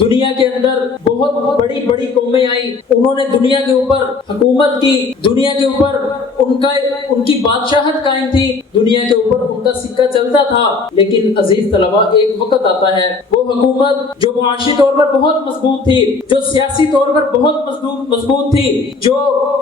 دنیا کے اندر بہت بڑی بڑی قومیں آئی، انہوں نے دنیا کے اوپر حکومت کی، دنیا کے اوپر ان کی بادشاہت قائم تھی، دنیا کے اوپر ان کا سکہ چلتا تھا. لیکن عزیز طلبہ، ایک وقت آتا ہے وہ حکومت جو معاشی طور پر بہت مضبوط تھی، جو سیاسی طور پر بہت مضبوط تھی، جو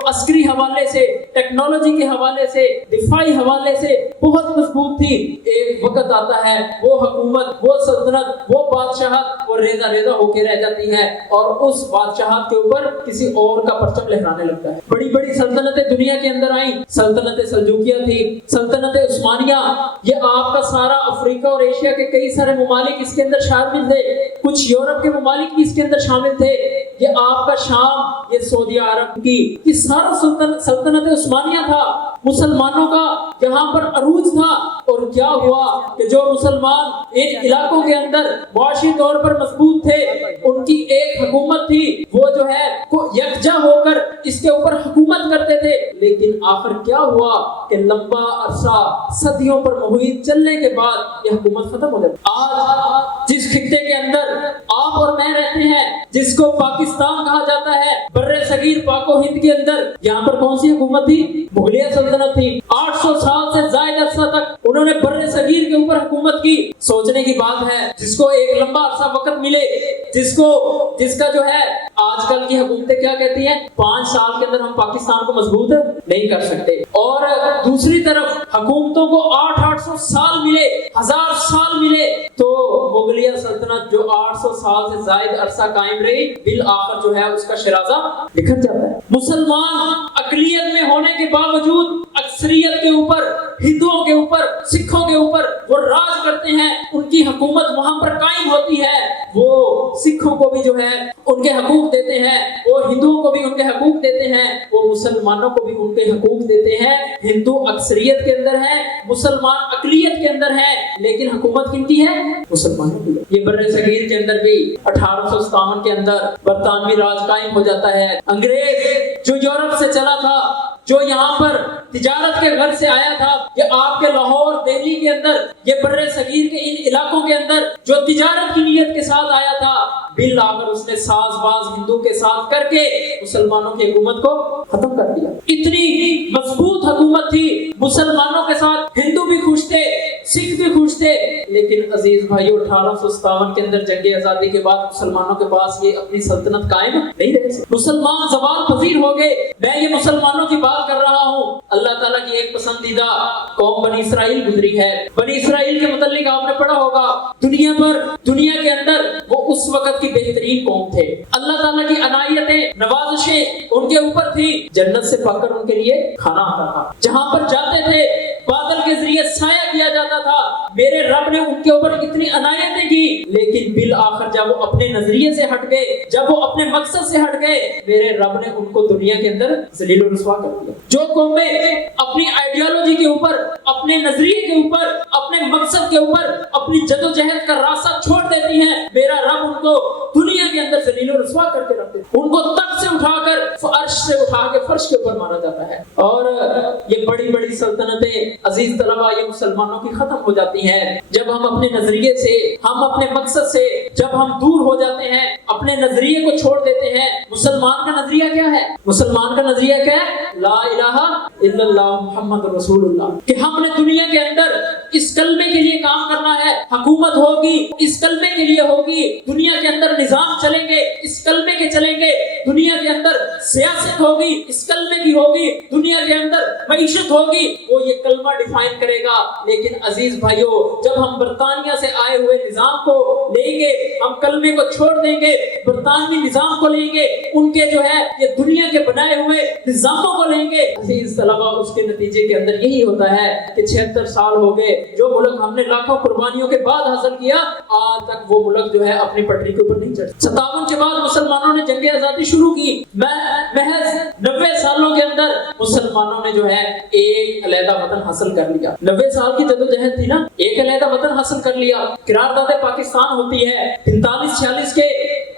عسکری حوالے سے، ٹیکنالوجی کے حوالے سے، دفاعی حوالے سے بہت مضبوط تھی، ایک وقت آتا ہے وہ حکومت، وہ سلطنت، وہ بادشاہت وہ ریزہ ریزہ ہو کے رہ جاتی ہے اور اس بادشاہت کے اوپر کسی اور کا پرچم لہرانے لگتا ہے. بڑی بڑی سلطنتیں دنیا کے اندر آئیں، سلطنت سلجوکیہ تھی، سلطنت عثمانیہ، یہ آپ کا سارا افریقہ اور ایشیا کے کئی سارے ممالک اس کے اندر شامل تھے، کچھ یورپ کے ممالک بھی اس کے اندر شامل تھے، یہ آپ کا شام، یہ سعودی عرب کی، یہ سارا سلطنت عثمانیہ تھا، مسلمانوں کا یہاں پر عروج تھا. اور کیا ہوا کہ جو مسلمان ان علاقوں کے اندر معاشی طور پر مضبوط تھے، ان کی ایک حکومت تھی، وہ جو ہے یکجا ہو کر اس کے اوپر حکومت کرتے تھے. لیکن آخر کیا ہوا کہ لمبا عرصہ صدیوں پر محیط چلنے کے بعد یہ حکومت ختم ہو جاتی. آج جس خطے کے اندر آپ اور میں رہتے ہیں، جس کو پاکستان کہا جاتا ہے، برِ صغیر پاک و ہند کے اندر، یہاں پر کون سی حکومت تھی؟ مغلیہ سلطنت تھی. 800 سال سے زائد عرصہ تک انہوں نے برِ صغیر کے اوپر حکومت کی. سوچنے کی بات ہے، جس کو ایک لمبا عرصہ وقت ملے، جس کا جو ہے آج کل کی حکومتیں کیا کہتی ہیں، 5 سال کے اندر ہم پاکستان کو مضبوط نہیں کر سکتے، اور دوسری طرف حکومتوں کو 800 سال ملے، 1000 سال ملے، تو مغلیہ سلطنت جو 800 سال سے زائد عرصہ قائم رہی، بالآخر جو ہے اس کا شرازہ بکھر جاتا ہے. مسلمان اقلیت میں ہونے کے باوجود اکثریت کے اوپر، ہندوؤں کے اوپر، سکھوں کے اوپر وہ راج کرتے ہیں، ان کی حکومت وہاں پر قائم ہوتی ہے. وہ سکھوں کو بھی جو ہے ان کے حقوق دیتے ہیں، وہ ہندوؤں کو بھی ان کے حقوق دیتے ہیں، وہ مسلمانوں کو بھی ان کے حقوق دیتے ہیں. ہندو اکثریت کے اندر ہے، مسلمان اقلیت کے اندر ہے، لیکن حکومت کن کی ہے؟ مسلمانوں کی. یہ برِ صغیر کے اندر بھی 1857 کے اندر برطانوی راج قائم ہو جاتا ہے. انگریز جو یورپ سے چلا تھا، جو یہاں پر تجارت کے غرض سے آیا تھا، یہ آپ کے لاہور، دہلی کے اندر، یہ برِ صغیر کے ان علاقوں کے اندر جو تجارت کی نیت کے ساتھ آیا تھا، بالآخر اس نے ساز باز ہندو کے ساتھ کر کے مسلمانوں کی حکومت کو ختم کر دیا. اتنی مضبوط حکومت تھی، مسلمانوں کے ساتھ ہندو بھی خوش تھے، سکھ بھی خوش تھے. لیکن عزیز بھائیو، 1857 کے اندر جنگ آزادی کے بعد مسلمانوں کے پاس یہ اپنی سلطنت قائم نہیں رہ سکتی. مسلمان زوال پذیر ہو گئے. میں یہ مسلمانوں کی بات کر رہا ہوں. اللہ تعالیٰ کی ایک پسندیدہ قوم بنی اسرائیل گزری ہے. بنی اسرائیل کے متعلق آپ نے پڑھا ہوگا، دنیا کے اندر وہ اس وقت کی بہترین قوم تھے. اللہ تعالیٰ کی عنایتیں، نوازشیں ان کے اوپر تھی. جنت سے پا کر ان کے لیے کھانا آتا تھا، جہاں پر جاتے تھے بادل کے ذریعے سایہ کیا جاتا تھا. میرے رب نے ان کے اوپر اتنی عنایتیں کی، لیکن بالآخر جب وہ اپنے نظریے سے ہٹ گئے، جب وہ اپنے مقصد سے ہٹ گئے، میرے رب نے ان کو دنیا کے اندر ذلیل و رسوا کر دیا. جو قومیں اپنی آئیڈیالوجی کے اوپر، اپنے نظریے کے اوپر، اپنے مقصد کے اوپر اپنی جدوجہد کا راستہ چھوڑ دیتی ہیں، میرا رب ان کو دنیا کے اندر ذلیل و رسوا کر کے رکھتے ہیں. ان کو تخت سے اٹھا کر، عرش سے اٹھا کے فرش کے اوپر مارا جاتا ہے. اور یہ بڑی بڑی سلطنتیں عزیز طلبہ یہ مسلمانوں کی ختم ہو جاتی ہیں جب ہم اپنے نظریے سے، ہم اپنے مقصد سے جب ہم دور ہو جاتے ہیں، اپنے نظریے کو چھوڑ دیتے ہیں. مسلمان کا نظریہ کیا ہے؟ مسلمان کا نظریہ کیا ہے؟ لا الہ الا اللہ محمد رسول اللہ. کہ ہم نے دنیا کے اندر اس کلمے کے لیے کام کرنا ہے. حکومت ہوگی اس کلمے کے لیے ہوگی، دنیا کے اندر نظام چلیں گے اس کلمے کے چلیں گے، دنیا کے اندر سیاست ہوگی اس کلمے کی ہوگی، دنیا کے اندر معیشت ہوگی وہ یہ کلمہ ڈیفائن کرے گا. لیکن عزیز بھائیو، جب ہم برطانیہ سے آئے ہوئے نظام کو لیں گے، ہم کلمے کو چھوڑ دیں گے، برطانوی نظام کو لیں گے، ان کے جو ہے یہ دنیا کے بنائے ہوئے نظاموں کو لیں گے، عزیز طلبہ اس کے نتیجے کے اندر یہی ہوتا ہے کہ 76 سال ہو گئے. جو ملک ہم نے لاکھوں قربانیوں کے بعد حاصل کیا، آج تک وہ ملک جو ہے اپنی پٹری کے اوپر نہیں چڑھا. 57 کے بعد مسلمانوں نے جنگ آزادی شروع کی. محض 90 سالوں کے اندر مسلمانوں نے جو ہے ایک علیحدہ وطن حاصل کر لیا. 90 سال کی جدوجہد تھی نا، ایک علیحدہ وطن حاصل کر لیا. قرارداد پاکستان ہوتی ہے، 45-46 کے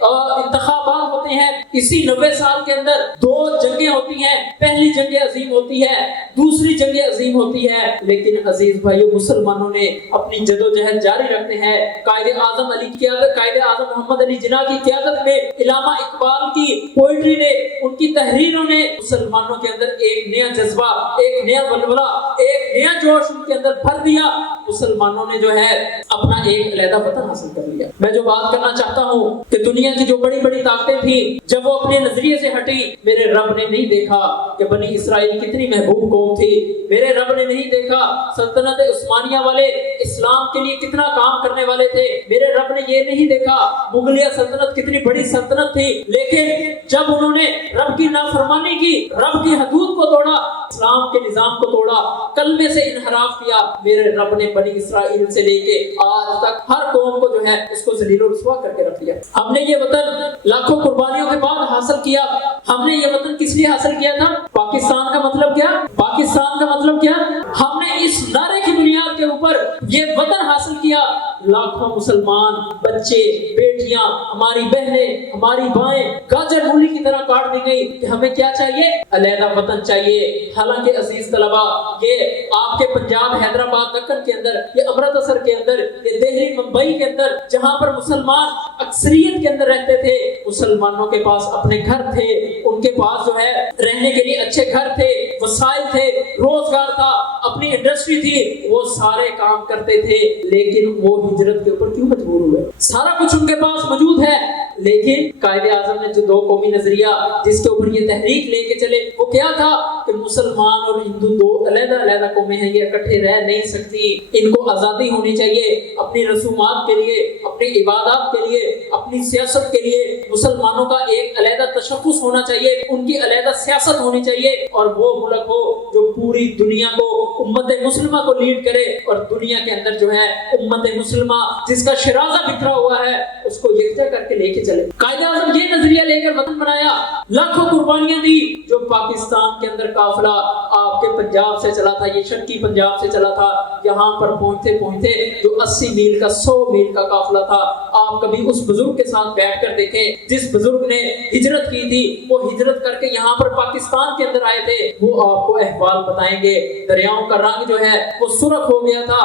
انتخابات ہوتے ہوتے ہیں. اسی 90 سال کے اندر 2 جنگیں ہوتی ہیں. پہلی جنگ عظیم ہوتی ہے, دوسری جنگ عظیم ہوتی ہے. لیکن عزیز بھائیو, مسلمانوں نے اپنی جدوجہد جاری رکھتے ہیں. قائد اعظم علی کی قیادت, قائد اعظم محمد علی جناح کی قیادت میں, علامہ اقبال کی پوئٹری نے, ان کی تحریروں نے مسلمانوں کے اندر ایک نیا جذبہ, ایک نیا ولولہ, ایک نیا جوش ان کے اندر بھر دیا. مسلمانوں نے جو ہے اپنا ایک علیحدہ وطن حاصل کر لیا. میں جو بات کرنا چاہتا ہوں کہ دنیا کی جو بڑی بڑی طاقتیں تھیں, جب وہ اپنے نظریے سے ہٹی, میرے رب نے نہیں دیکھا کہ بنی اسرائیل کتنی محبوب قوم تھی. میرے رب نے نہیں دیکھا سلطنت عثمانیہ والے اسلام کے لیے کتنا کام کرنے والے تھے. میرے رب نے یہ نہیں دیکھا مغلیہ سلطنت کتنی بڑی سلطنت تھی. لیکن جب انہوں نے رب کی نافرمانی کی, رب کی حدود کو توڑا, اسلام کے نظام کو توڑا, کلمے سے انحراف کیا, میرے رب نے بنی اسرائیل سے لے کے آج تک ہر قوم کو جو ہے اس کو ذلیل و رسوا کر کے رکھ دیا. ہم نے یہ وطن لاکھوں قربانیوں کے بعد حاصل کیا. ہم نے یہ وطن کس لیے حاصل کیا تھا؟ پاکستان کا مطلب کیا؟ پاکستان کا مطلب کیا؟ ہم نے اس نعرے کی بنیاد کے اوپر یہ وطن حاصل کیا. لاکھوں مسلمان بچے, بیٹیاں, ہماری بہنیں, ہماری بائیں گاجر مولی کی طرح کاٹ دی گئی کہ ہمیں کیا چاہیے؟ علیحدہ وطن چاہیے. حالانکہ عزیز طلبہ, یہ آپ کے پنجاب, حیدرآباد, دکن کے اندر, یہ امرتسر کے اندر, یہ دہلی, ممبئی کے اندر, جہاں پر مسلمان اکثریت کے اندر رہتے تھے, مسلمانوں کے پاس اپنے گھر تھے, ان کے پاس جو ہے رہنے کے لیے اچھے گھر تھے, وسائل تھے, روزگار تھا, اپنی انڈسٹری تھی, وہ سارے کام کرتے تھے. لیکن وہ ہجرت کے اوپر کیوں مجبور ہوئے؟ سارا کچھ ان کے پاس موجود ہے. لیکن قائد اعظم نے جو 2 قومی نظریہ جس کے اوپر یہ تحریک لے کے چلے, وہ کیا تھا کہ مسلمان اور ہندو 2 علیحدہ علیحدہ قومیں ہیں, یہ اکٹھے رہ نہیں سکتی. ان کو آزادی ہونی چاہیے اپنی رسومات کے لیے, اپنی عبادات کے لیے, اپنی سیاست کے لیے. مسلمانوں کا ایک علیحدہ تشخص ہونا چاہیے, ان کی علیحدہ سیاست ہونی چاہیے, اور وہ ملک ہو جو پوری دنیا کو, امت مسلمہ کو لیڈ کرے, اور دنیا کے اندر جو ہے امت مسلمہ جس کا شرازہ بکھرا ہوا ہے اس کو یکجا کر کے لے کے چلے. قائد اعظم یہ نظریہ لے کر وطن بنایا, لاکھوں قربانیاں دی. جو پاکستان کے اندر قافلہ آپ کے پنجاب سے چلا تھا, یہ شرقی پنجاب سے چلا تھا, یہاں پر پہنچتے پہنچتے جو 80 میل کا 100 میل کا قافلہ تھا, آپ کبھی اس بزرگ کے ساتھ بیٹھ کر دیکھیں جس بزرگ نے ہجرت کی تھی. وہ ہجرت کر کے یہاں پر پاکستان کے اندر آئے تھے, وہ آپ کو احوال بتائیں گے. دریاؤں کا رنگ جو ہے وہ سرخ ہو گیا تھا,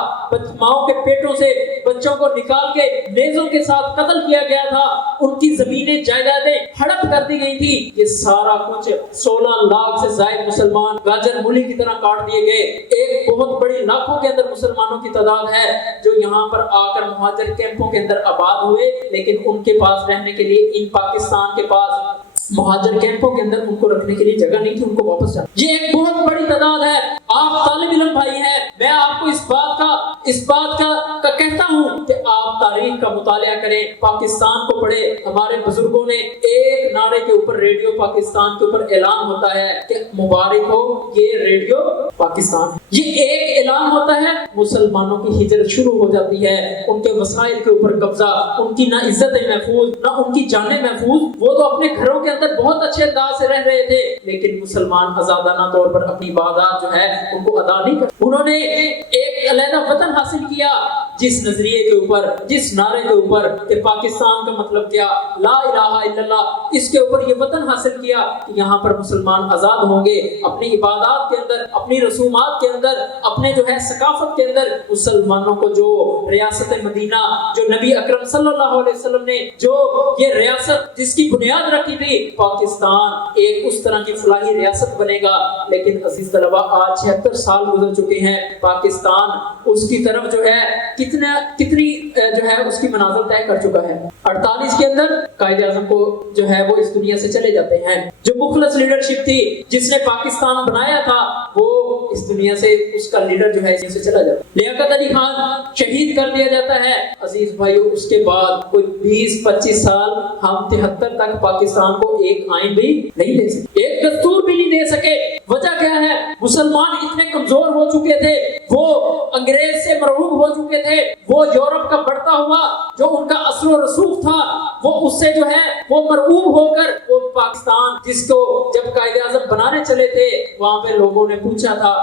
ماؤں کے پیٹوں سے بچوں کو نکال کے نیزوں کے ساتھ قتل کیا گیا تھا, ان کی زمینیں جائیدادیں ہڑپ کر دی گئی تھی. یہ سارا کچھ 16 لاکھ سے زائد مسلمان گاجر مولی کی طرح کاٹ دیے گئے. ایک بہت بڑی لاکھوں کے اندر مسلمانوں کی تعداد ہے جو یہاں پر آ کر مہاجر کیمپوں کے اندر آباد ہوئے, لیکن ان کے پاس رہنے کے لیے, ان پاکستان کے پاس مہاجر کیمپوں کے اندر ان کو رکھنے کے لیے جگہ نہیں تھی, ان کو واپس جانا. یہ ایک بہت بڑی تعداد ہے. آپ طالب علم بھائی ہیں, میں آپ کو اس بات کا کہتا ہوں کہ آپ تاریخ کا مطالعہ کریں, پاکستان کو پڑھیں. ہمارے بزرگوں نے ایک نعرے کے اوپر, ریڈیو پاکستان کے اوپر اعلان ہوتا ہے کہ مبارک ہو یہ ریڈیو پاکستان. یہ ایک اعلان ہوتا ہے, مسلمانوں کی ہجرت شروع ہو جاتی ہے, ان کے وسائل کے اوپر قبضہ, ان کی نہ عزتیں محفوظ نہ ان کی جانیں محفوظ. وہ تو اپنے گھروں کے اندر بہت اچھے انداز سے رہ رہے تھے, لیکن مسلمان آزادانہ طور پر اپنی عبادات جو ہے ان کو ادا نہیں کر. انہوں نے ایک علیحدہ وطن حاصل کیا جس نظریے کے اوپر, جس نعرے کے اوپر کہ پاکستان کا مطلب کیا, لا الہ الا اللہ, اس کے اوپر یہ وطن حاصل کیا کہ یہاں پر مسلمان آزاد ہوں گے اپنی عبادات کے اندر, اپنی رسومات کے اندر, اپنے جو ہے ثقافت کے اندر. مسلمانوں کو جو ریاست مدینہ, جو نبی اکرم صلی اللہ علیہ وسلم نے جو یہ ریاست جس کی بنیاد رکھی تھی, پاکستان ایک اس طرح کی فلاحی ریاست بنے گا. لیکن عزیز طلبہ, آج 76 سال گزر چکے ہیں, پاکستان اس کی طرف جو ہے کتنی جو ہے اس کی منازل طے کر چکا ہے. 48 کے اندر قائد اعظم کو جو ہے وہ اس دنیا سے چلے جاتے ہیں. جو مخلص لیڈرشپ تھی جس نے پاکستان بنایا تھا, وہ اس دنیا سے, اس کا لیڈر جو ہے اس سے چلا جاتا ہے. لیاقت علی خان شہید کر دیا جاتا ہے. عزیز بھائیو, اس کے بعد کوئی 20-25 سال ہم 73 تک پاکستان کو ایک آئین بھی نہیں دے سکے, ایک دستور بھی نہیں دے سکے. وجہ کیا ہے؟ مسلمان اتنے کمزور ہو چکے تھے, وہ انگریز سے مرعوب ہو چکے تھے, وہ یورپ کا بڑھتا ہوا جو ان کا اثر و رسوخ تھا وہ اس سے جو ہے وہ مرعوب ہو کر وہ پاکستان, جس کو جب قائد اعظم بنانے چلے تھے وہاں پہ لوگوں نے پوچھا تھا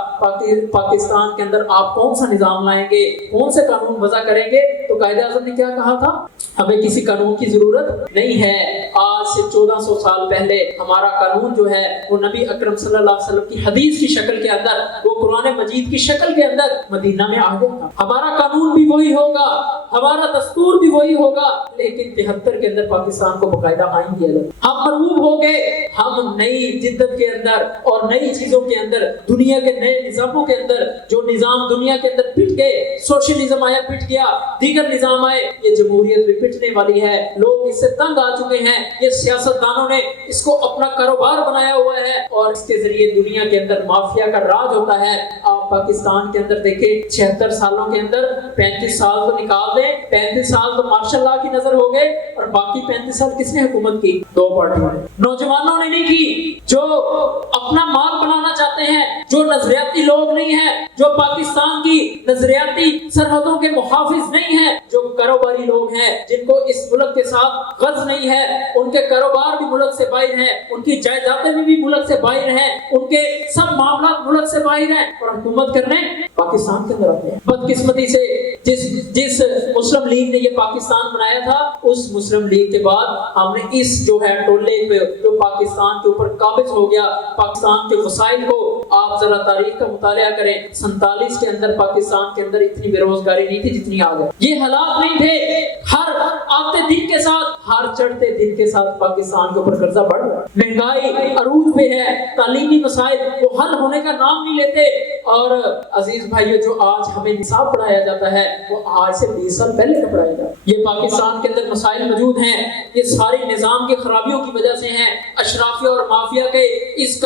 پاکستان کے اندر آپ کون سا نظام لائیں گے, کون سے قانون وضع کریں گے, تو قائد اعظم نے کیا کہا تھا؟ ہمیں کسی قانون کی ضرورت نہیں ہے. آج سے 1400 سال پہلے ہمارا قانون جو ہے وہ نبی اکرم صلی اللہ علیہ وسلم کی حدیث کی شکل کے اندر، وہ قرآن مجید کی شکل کے اندر مدینہ میں آ گیا تھا۔ ہمارا قانون بھی وہی ہوگا، ہمارا دستور بھی وہی ہوگا، لیکن 73 کے اندر پاکستان کو باقاعدہ آئین دیا گیا۔ ہم مرغوب ہو گئے، ہم نئی جدت کے اندر اور نئی چیزوں کے اندر، دنیا کے نئے نظاموں کے اندر، جو نظام دنیا کے اندر پٹ گئے، سوشلزم آیا پٹ گیا، دیگر نظام آئے، یہ جمہوریت بھی پٹنے والی ہے۔ لوگ اس سے تنگ آ چکے ہیں، یہ سیاستدانوں نے اس کو اپنا کاروبار بنایا ہوا ہے اور اس کے ذریعے دنیا کے اندر مافیا کا راج ہوتا ہے۔ آپ پاکستان کے اندر دیکھیں، 76 سالوں کے اندر 35 سال تو نکال دیں، 35 سال تو ماشاء اللہ کی نظر ہو گئے، اور باقی 35 سال کس نے حکومت کی؟ 2 پارٹیوں نے، نوجوانوں نے نہیں کی، جو اپنا مال بنانا چاہتے ہیں، جو نظریاتی لوگ نہیں ہیں، جو پاکستان کی نظریاتی سرحدوں کے محافظ نہیں ہیں، جو کاروباری لوگ ہیں، جن کو اس ملک کے ساتھ غرض نہیں ہے، ان کے کاروبار بھی ملک سے باہر ہیں، ان کی جائیدادیں بھی ملک سے باہر ہیں، ان کے سب معاملات ملک سے باہر ہیں، اور حکومت کرنے پاکستان کے اندر آتے ہیں۔ بدقسمتی سے جس مسلم لیگ نے یہ پاکستان بنایا تھا، اس مسلم لیگ کے بعد ہم نے اس جو ہے ٹولے پہ جو پاکستان کے اوپر قابض ہو گیا، پاکستان کے وسائل کو آپ ذرا تاریخ کا مطالعہ کریں، 47 کے اندر پاکستان کے اندر اتنی بے روزگاری نہیں تھی جتنی آ گئی، یہ حالات نہیں تھے۔ ہر آتے دن کے ساتھ، ہر چڑھتے دن کے ساتھ پاکستان کے اوپر قرضہ بڑھ رہا ہے، مہنگائی عروج پہ ہے، تعلیمی مسائل وہ حل ہونے کا نام نہیں لیتے۔ اور عزیز بھائیو، جو آج ہمیں نصاب پڑھایا جاتا ہے وہ آج سے 20 سال پہلے کا پڑھایا جاتا ہے۔ یہ پاکستان کے اندر مسائل موجود ہیں، یہ ساری نظام کی خرابیوں کی وجہ سے ہیں، اشرافیہ اور مافیا کے اس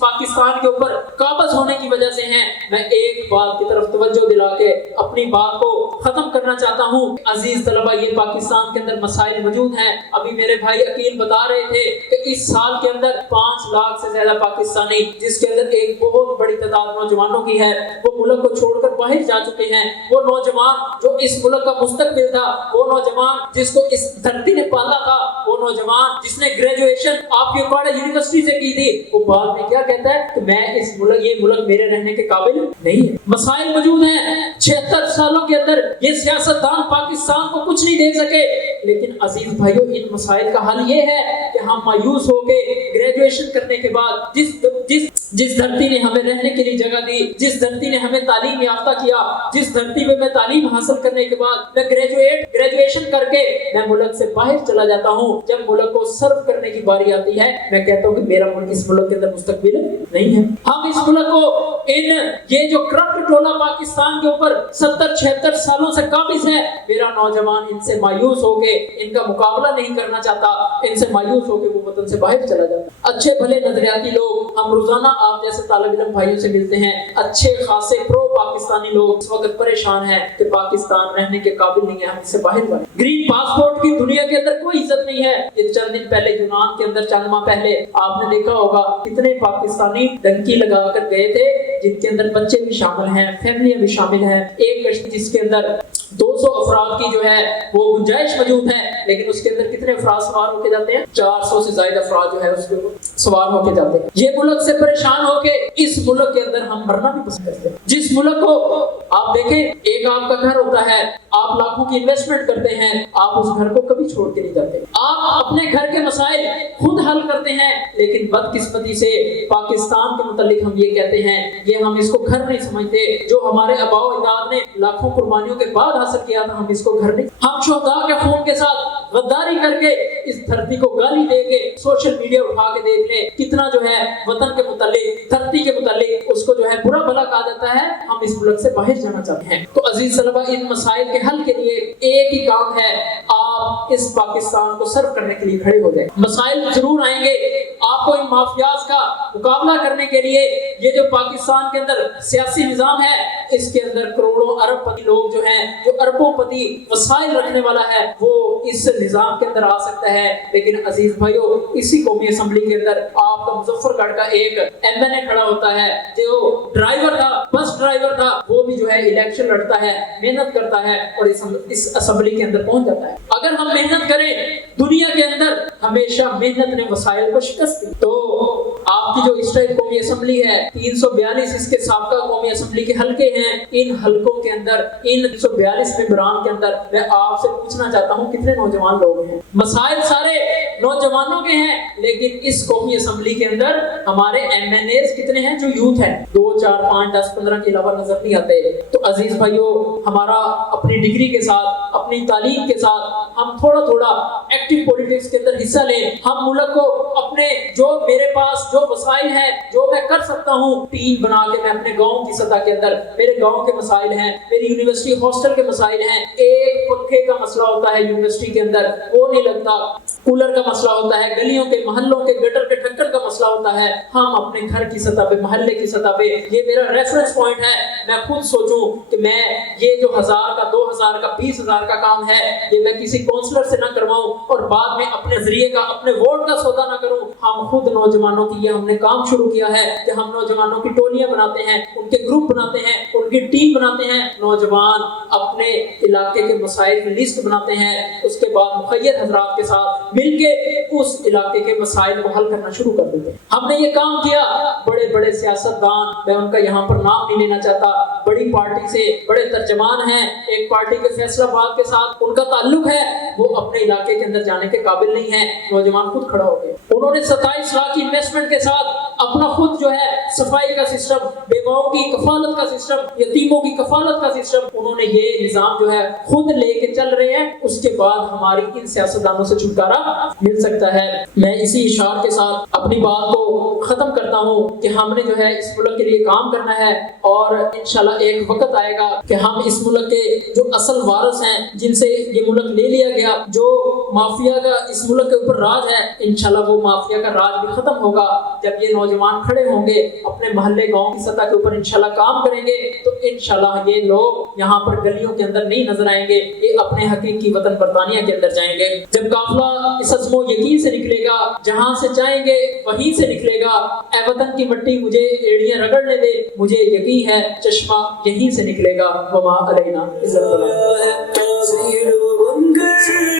پاکستان کے اوپر قابض ہونے کی وجہ سے ہیں۔ میں ایک بات کی طرف توجہ دلا کے اپنی بات کو ختم کرنا چاہتا ہوں۔ عزیز طلبہ، یہ پاکستان کے اندر مسائل موجود ہیں۔ ابھی میرے بھائی عقیل بتا رہے تھے کہ اس سال کے اندر 5 لاکھ سے زیادہ پاکستانی، جس کے اندر ایک بہت بڑی تعداد نوجوانوں کی ہے، وہ ملک کو چھوڑ کر باہر جا چکے ہیں۔ وہ نوجوان جو اس ملک کا مستقبل تھا، وہ نوجوان جس کو اس دھرتی نے پالا تھا، وہ نوجوان جس نے گریجویشن آپ کی اکواڑا یونیورسٹی سے کی تھی، وہ بعد میں کیا کہتا ہے کہ میں یہ ملک میرے رہنے کے قابل نہیں ہے۔ مسائل موجود ہیں۔ 76 سالوں کے اندر یہ سیاستدان پاکستان کو کچھ نہیں دے سکے، لیکن عزیز بھائیو، ان مسائل کا حل یہ ہے کہ ہم مایوس ہو کے گریجویشن کرنے کے بعد جس دھرتی نے ہمیں رہنے کے لیے جگہ دی، جس دھرتی نے ہمیں تعلیم یافتہ کیا، جس دھرتی پہ میں تعلیم حاصل کرنے کے بعد میں گریجویشن کر کے میں ملک سے باہر چلا جاتا ہوں، جب ملک کو سرو کرنے کی باری آتی ہے، میں کہتا ہوں کہ میرا ملک اس ملک کے اندر مستقبل نہیں ہے۔ ہم اس ملک کو یہ جو کرپٹ ٹولہ پاکستان کے اوپر 70-76 سالوں سے قابض ہے، میرا نوجوان ان سے مایوس ہو کے ان کا مقابلہ نہیں کرنا چاہتا، ان سے مایوس ہو کے وہ وطن سے باہر چلا جاتا۔ اچھے بھلے نظریاتی لوگ، ہم روزانہ آپ جیسے طالب علم بھائیوں سے ملتے ہیں، اچھے خاصے پرو پاکستانی لوگ اس وقت پریشان ہیں کہ پاکستان رہنے کے قابل نہیں ہے، ہم اس سے باہر جائیں۔ گرین پاسپورٹ کی دنیا کے اندر کوئی عزت نہیں ہے۔ یہ چند دن پہلے یونان کے اندر، چند ماہ پہلے آپ نے دیکھا ہوگا کتنے پاکستانی ڈنکی لگا کر گئے تھے، جن کے اندر بچے بھی شامل ہیں، فیملیاں بھی شامل ہیں۔ ایک کشتی جس کے اندر 200 افراد کی جو ہے وہ گنجائش موجود ہے، لیکن اس کے اندر کتنے افراد سوار ہو کے جاتے ہیں؟ 400 سے زائد افراد جو ہے اس کے سوار ہو کے جاتے ہیں۔ یہ ملک سے پریشان ہو کے اس ملک کے اندر ہم مرنا بھی پسند کرتے ہیں۔ جس ملک کو آپ دیکھیں، ایک آپ کا گھر ہوتا ہے، آپ لاکھوں کی انویسٹمنٹ کرتے ہیں، آپ اس گھر کو کبھی چھوڑ کے نہیں جاتے، آپ اپنے گھر کے مسائل خود حل کرتے ہیں، لیکن بدقسمتی سے پاکستان کے متعلق ہم یہ کہتے ہیں، یہ ہم اس کو گھر نہیں سمجھتے، جو ہمارے آباء و اجداد نے لاکھوں قربانیوں کے بعد حاصل کیا تھا، ہم اس کو گھر نہیں۔ ہم شہداء کے خون کے ساتھ غداری کر کے اس دھرتی کو گالی دے کے سوشل میڈیا اٹھا کے دیکھ لیں کتنا جو ہے وطن کے متعلق، دھرتی کے متعلق اس کو جو ہے برا بھلا کہا جاتا ہے۔ ہم اس ملک سے باہر جانا چاہتے ہیں۔ تو عزیز طلبہ، ان مسائل کے حل کے لیے ایک ہی کام ہے، آپ اس پاکستان کو سرو کرنے کے لیے کھڑے ہو جائیں۔ مسائل ضرور آئیں گے، آپ کو ان مافیاز کا مقابلہ کرنے کے لیے یہ جو پاکستان کے اندر سیاسی نظام ہے، اس کے اندر کروڑوں ارب پتی لوگ جو ہیں، جو اربوں پتی وسائل رکھنے والا ہے، وہ اس نظام کے اندر آ سکتا ہے۔ لیکن عزیز بھائیو، اسی قومی اسمبلی کے اندر آپ کا مظفر گڑھ کا ایک MLA کھڑا ہوتا ہے، جو ڈرائیور تھا، بس ڈرائیور تھا، وہ بھی جو ہے الیکشن لڑتا ہے، محنت کرتا ہے اور اس اسمبلی کے اندر پہنچ جاتا ہے۔ اگر ہم محنت کریں، دنیا کے اندر ہمیشہ محنت نے وسائل کو شکست دی۔ تو آپ کی جو اسٹیٹ قومی اسمبلی ہے، 342 اس کے سابقہ قومی اسمبلی کے حلقے ہیں، ان حلقوں کے اندر، ان 342 ممبران کے اندر میں آپ سے پوچھنا چاہتا ہوں کتنے نوجوان لوگ ہیں؟ مسائل سارے نوجوان نوجوانوں کے ہیں، لیکن اس قومی اسمبلی کے اندر ہمارے MNAs کتنے ہیں جو یوتھ ہیں؟ 2 4 5 10 15 کے علاوہ نظر نہیں آتے۔ تو عزیز بھائیو، ہمارا اپنی ڈگری کے ساتھ، اپنی تعلیم کے ساتھ ہم تھوڑا تھوڑا ایکٹیو پولیٹکس کے اندر حصہ لیں۔ ہم ملک کو اپنے جو میرے پاس جو وسائل ہیں، جو میں کر سکتا ہوں، ٹیم بنا کے میں اپنے گاؤں کی سطح کے اندر، میرے گاؤں کے مسائل ہیں، میری یونیورسٹی ہاسٹل کے مسائل ہیں، ایک پنکھے کا مسئلہ ہوتا ہے یونیورسٹی کے اندر، وہ نہیں لگتا، کولر کا مسئلہ ہوتا ہے، گلیوں کے محلوں کے گٹر کے ڈھکن کا مسئلہ ہوتا ہے، ہم اپنے گھر کی سطح پہ، محلے کی سطح پہ، یہ میرا ریفرنس پوائنٹ ہے، میں خود سوچوں کہ میں یہ جو 1000 کا 2000 کا 20,000 کا کام ہے، یہ میں کسی کونسلر سے نہ کرواؤں اور بعد میں اپنے ذریعے کا، اپنے ووٹ کا سودا نہ کروں۔ ہم خود نوجوانوں کی یہ ہم نے کام شروع کیا ہے کہ ہم نوجوانوں کی ٹولیاں بناتے ہیں، ان کے گروپ بناتے ہیں، ان کی ٹیم بناتے ہیں، نوجوان اپنے علاقے کے مسائل کی لسٹ بناتے ہیں، اس کے بعد مخیر حضرات کے ساتھ مل کے اس علاقے کے مسائل کو حل کرنا شروع کر دیتے ہیں۔ ہم نے یہ کام کیا، بڑے بڑے سیاستدان، میں ان کا یہاں پر نام نہیں لینا چاہتا، بڑی پارٹی سے بڑے ترجمان ہیں، ایک پارٹی کے فیصلہ باد کے ساتھ ان کا تعلق ہے، وہ اپنے علاقے کے اندر جانے کے قابل نہیں ہیں، نوجوان خود کھڑا ہو گئے، انہوں نے 27 لاکھ کی انویسٹمنٹ کے ساتھ اپنا خود جو ہے صفائی کا سسٹم، بیواؤں کی کفالت کا سسٹم، یتیموں کی کفالت کا سسٹم، انہوں نے یہ نظام جو ہے خود لے کے چل رہے ہیں۔ اس کے بعد ہماری ان سیاستدانوں سے چھٹکارا مل سکتا ہے۔ میں اسی اشعار کے ساتھ اپنی بات کو ختم کرتا ہوں کہ ہم نے جو ہے اس ملک کے لیے کام کرنا ہے، اور انشاءاللہ ایک وقت آئے گا کہ ہم اس ملک کے جو اصل وارث ہیں، جن سے یہ ملک لے لیا گیا، جو مافیا کا اس ملک کے اوپر راج ہے، انشاءاللہ وہ مافیا کا راج بھی ختم ہوگا جب یہ نوجوان کھڑے ہوں گے، اپنے محلے گاؤں کی سطح کے اوپر انشاءاللہ کام کریں گے، تو انشاءاللہ یہ لوگ یہاں پر گلیوں کے اندر نہیں نظر آئیں گے، یہ اپنے حقیقی وطن برطانیہ کے اندر جائیں گے۔ جب قافلہ اس عزم و یقین سے نکلے گا، جہاں سے چاہیں گے وہیں سے نکلے گا، اے وطن کی مٹی مجھے ایڑیاں رگڑنے دے، مجھے یقین ہے چشمہ یہیں سے نکلے گا، وما علینا الا البلاغ۔